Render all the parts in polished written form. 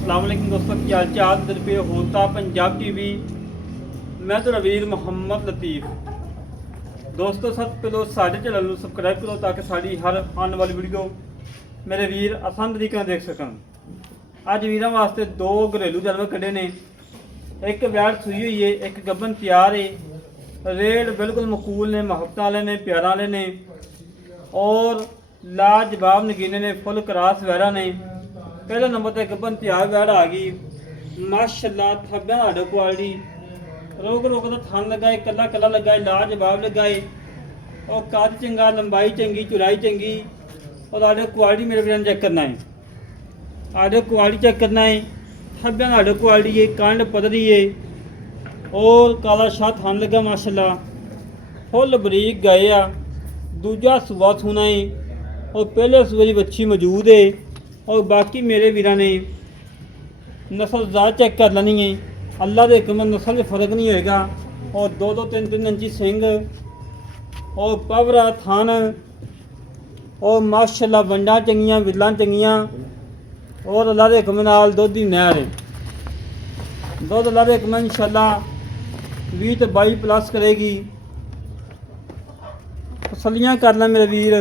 अस्सलाम वालेकुम दोस्तों, की हाल चाल पे होता पंजाब टीवी। मैं तो रवीर मुहम्मद लतीफ़। दोस्तों सब पहले साढ़े चैनल को सबसक्राइब करो ताकि साड़ी हर आने वाली वीडियो मेरे वीर आसान तरीके ਨਾਲ देख सकन। ਅੱਜ ਵੀਰਾਂ ਵਾਸਤੇ ਦੋ घरेलू जानवर ਕੱਢੇ ਨੇ। एक ਵੈੜ ਸੂਈ ਹੋਈ है, एक ਗੱਭਣ ਤਿਆਰ है। रेट बिल्कुल मकूल ने, मुहब्बत वाले ने, प्यार वाले ने और लाजवाब नगीने ने, फुल क्रास वैड़ा ने। पहले नंबर पर ਗੱਭਣ ਤਿਆਰ वैड़ आ गई माशाल्लाह। थब्बे साढ़े क्वालिटी रोक रोक का थन लगा, कला कला लगा, लाजवाब लगा और कद चंगा, लंबाई चंगी, चौड़ाई चंगी और आडे क्वालिटी मेरे भी चेक करना है। आडे क्वालिटी चेक करना है। थब्बे साढ़े क्वालिटी है, कंड पतली है और काला शाह थन लगा माशाल्लाह। फुल बरीक गए आ, दूजा सुबह सुना है और पहले सूबे की बच्ची मौजूद है और बाकी मेरे वीर ने नस्ल ज़्यादा चेक कर लेनी है। अल्लाह के हुक्म नस्ल में फ़र्क नहीं होएगा और दो दो तीन तीन इंची सिंग और पवरा थान और माशाल्लाह वंडा चंगियां, विल्लां चंगियां और अल्लाह के हुक्म नाल दुध दी नहर है। दुध अल्लाह के हुक्म इंशाल्लाह 20 तो 22 प्लस करेगी। तसल्लियां करना मेरे वीर,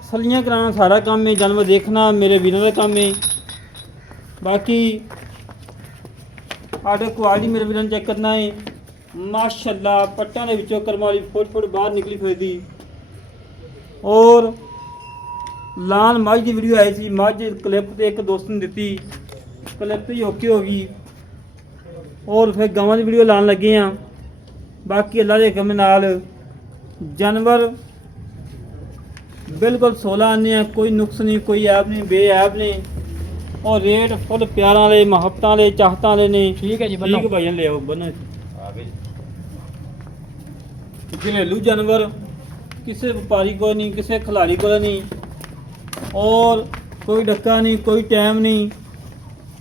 तसल्लियां कराना सारा काम है, जानवर देखना मेरे वीरों का काम है। बाकी आडे क्वालिटी मेरे वीरों चेक करना है माशाल्लाह। पट्टा के विचों कर्म वाली फुट फुट बाहर निकली फिरदी और लाल मझ की वीडियो आई थी। मझ क्लिप तो एक दोस्त ने दी, क्लिप ही ओके हो गई और फिर गावां की वीडियो लान लगे हैं। बाकी अल्लाह के हुक्म नाल जानवर बिल्कुल 16 आने हैं, कोई नुक्स नहीं, कोई ऐब नहीं, बेऐब नहीं और रेट फुल प्यार वाले, मुहब्बत वाले, चाहत वाले ने। ठीक है जी, ठीक भाई ले आओ बनो। घरेलू जानवर किसी व्यापारी को नहीं, किसी खिलाड़ी को नहीं और कोई डक्का नहीं, कोई टाइम नहीं।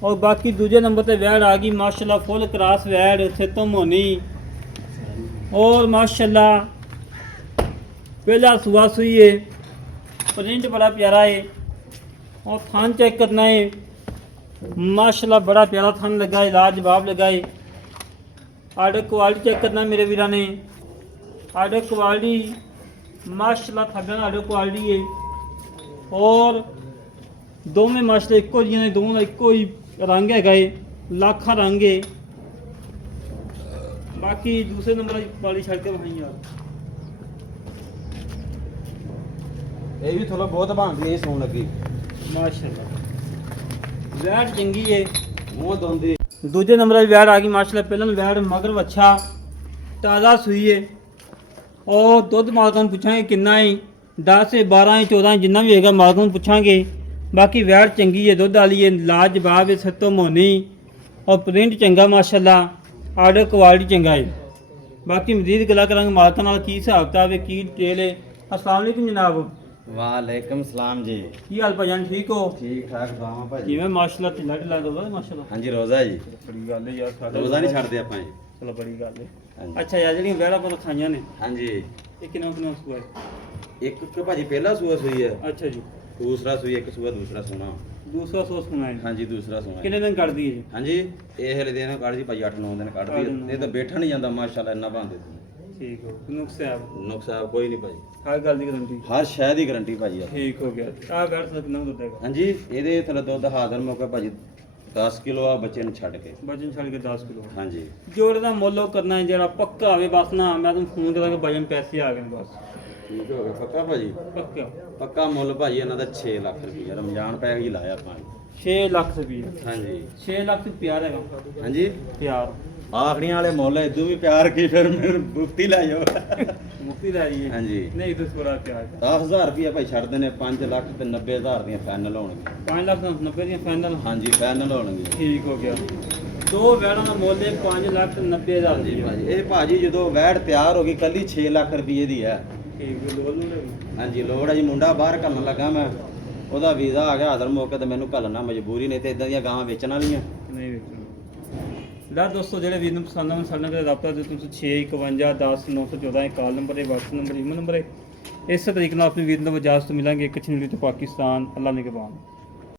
और बाकी दूजे नंबर पर वैड़ आ गई माशाल्लाह। फुल क्रास वैड़, सितम होनी और माशाल्लाह पहला सुबह सुई है। प्रिंट बड़ा प्यारा है और थान चेक करना है माशाल्लाह। बड़ा प्यारा थान लगा है, लाजवाब लगा है। आर्डर क्वालिटी चेक करना मेरे वीरा ने। आर्डर क्वालिटी माशाल्लाह थब्बे आर्डर क्वालिटी है और दोवें माशाल्लाह इको जी ने, दोनों इको ही रंग है गए, लाखा रंग है। बाकी दूसरे नंबर वाली छड़ के भाई यार ये भी थोड़ा बहुत भांती है, सोन लगी माशाल्लाह। वैड़ चंगी है, मुँह धोंदी। दूजे नंबर की वैड़ आ गई माशाल्लाह। पहले वैड़ मगर अच्छा ताज़ा सूई है और दुध मालकान पूछांगे किन्ना है, 10 से 12 14 जिन्ना भी होगा मालकान पूछांगे। बाकी वैड़ चंगी है, दुध वाली है, लाजवाब है, सत्तो मोनी और प्रिंट चंगा माशाल्लाह। आर्डर क्वालिटी चंगा है। बाकी मजीद गला करांगे मालकां नाल की हिसाब किताब है, की डिटेल है। अस्सलाम वालेकुम जनाब। वालेकुम सलाम जी। की हाल भाईजान, ठीक हो? ठीक ठाक दावा भाजी। जिवें माशाल्लाह ढिला ढिला रोज़ा माशाल्लाह। हाँ जी रोज़ा जी, बड़ी गल है यार, साडा रोज़ा नहीं छड़ते आप जी। चलो बड़ी गल है। हाँ जी। अच्छा यार ਜਿਹੜੀਆਂ ਵੈੜਾਂ ਆਪਾਂ ਖਾਈਆਂ ਨੇ हाँ जी, ਇਹ ਕਿੰਨਾ ਕਿੰਨਾ ਸੂਆ ਹੈ? एक के भाजी पहला सुआ सुई है, ਅੱਛਾ ਜੀ, दूसरा सुई एक सुआ दूसरा सोना। ਦੂਸਰਾ ਸੂਆ ਸੁਣਾ ਹੈ। हाँ जी दूसरा सोना। ਕਿੰਨੇ ਦਿਨ ਕੱਢਦੀ ਹੈ ਜੀ? हाँ जी, ये हले दिन काट दी भाजी 8-9 दिन काट दी। ये तो बैठा नहीं जाता माशाल्लाह, इन्ना भांदे। ਠੀਕ ਹੋ, ਨੁਕਸੇ ਆ नुकसा कोई नहीं भाजी, ਹਰ ਗੱਲ ਦੀ ਗਰੰਟੀ। हर शह की गारंटी भाजी है। ਠੀਕ ਹੋ ਗਿਆ। ਆ ਵੈੜ ਸਾ ਕਿੰਨਾ ਦੁੱਧ ਹੈਗਾ? हाँ जी, ये थले दुध हाजर मौके भाजी 10 किलो आ बच्चे ने छड़ के। ਵਜਨ ਛੱਡ ਕੇ 10 ਕਿਲੋ। हाँ जी, ਜੋੜ ਦਾ ਮੁੱਲ ਉਹ ਕਰਨਾ ਹੈ ਜਿਹੜਾ ਪੱਕਾ ਹੋਵੇ ਬਸ ਨਾ। ਮੈਂ ਤੁਹਾਨੂੰ ਫੋਨ ਕਰਾਂਗਾ ਵਜਨ ਪੈਸੇ ਆ ਗਏ ਨੇ ਬਸ। ठीक हो गया पक्का भाजी। ਪੱਕਾ पक्का मुੱਲ ਭਾਜੀ ਇਹਨਾਂ ਦਾ 6 ਲੱਖ ਰੁਪਏ ਰਮਜ਼ਾਨ ਪੈ ਹੀ ਲਾਇਆ ਆਪਾਂ। 6 ਲੱਖ ਰੁਪਏ। ਹਾਂਜੀ 6 ਲੱਖ ਤੇ ਪਿਆਰ ਹੈਗਾ। ਹਾਂਜੀ, ਪਿਆਰ ਆਖੜੀਆਂ ਵਾਲੇ ਮੁੱਲ ਇਦੋਂ ਵੀ ਪਿਆਰ ਕੀ, ਫਿਰ ਮੈਨੂੰ ਮੁਫਤੀ ਲੈ ਜਾਓ। ਮੁਕਤੀ ਲੈ ਰਹੀ ਹੈ। ਹਾਂਜੀ ਨਹੀਂ ਤੁਸੀਂ ਬੜਾ ਪਿਆਰ 10000 ਰੁਪਏ ਭਾਈ ਛੱਡਦੇ ਨੇ, 5 ਲੱਖ ਤੇ 90000 ਦੀਆਂ ਫਾਈਨਲ ਹੋਣਗੀਆਂ। 5 ਲੱਖ 90 ਦੀਆਂ ਫਾਈਨਲ। ਹਾਂਜੀ ਫਾਈਨਲ ਹੋਣਗੀਆਂ। ਠੀਕ ਹੋ ਗਿਆ। ਦੋ ਵੈੜਾਂ ਦਾ ਮੁੱਲ ਹੈ 5,90,000 ਹਾਂਜੀ ਦੀ ਭਾਜੀ, ਇਹ ਭਾਜੀ ਜਦੋਂ ਵੈੜ ਤਿਆਰ ਹੋ ਗਈ ਕੱਲੀ 6 ਲੱਖ ਰੁਪਏ ਦੀ ਹੈ। ਠੀਕ ਹੈ। ਲੋਨ ਨੂੰ ਹਾਂਜੀ ਲੋੜ ਹੈ ਜੀ, ਮੁੰਡਾ ਬਾਹਰ ਘੱਲਣ ਲੱਗਾ ਮੈਂ, ਉਹਦਾ ਵੀਜ਼ਾ ਆ ਗਿਆ ਹਾਜ਼ਰ ਮੌਕੇ ਤੇ ਮੈਨੂੰ ਘੱਲਣਾ ਮਜਬੂਰੀ, ਨਹੀਂ ਤੇ ਇਦਾਂ ਦੀਆਂ ਗਾਵਾਂ ਵੇਚਣ ਵਾਲੀਆਂ ਨਹੀਂ ਵੇਚਣਾ। ਲਾ ਦੋਸਤੋ ਜਿਹੜੇ ਵੀਰ ਨੂੰ ਪਸੰਦ ਆਉਣ ਸਾਡੇ ਨਾਲ ਰਾਬਤਾ ਦੇ ਤੁਸੀਂ 651 10 914 ਕਾਲ ਨੰਬਰ ਹੈ, WhatsApp ਨੰਬਰ, ਈਮੇਲ ਨੰਬਰ ਹੈ। ਇਸੇ ਤਰੀਕੇ ਨਾਲ ਆਪਣੇ ਵੀਰ ਨੂੰ ਇਜਾਜ਼ਤ ਮਿਲਾਂਗੇ। ਕਸ਼ਮੀਰ ਤੋਂ ਪਾਕਿਸਤਾਨ। ਅੱਲਾ ਨਿਗਹਬਾਨ।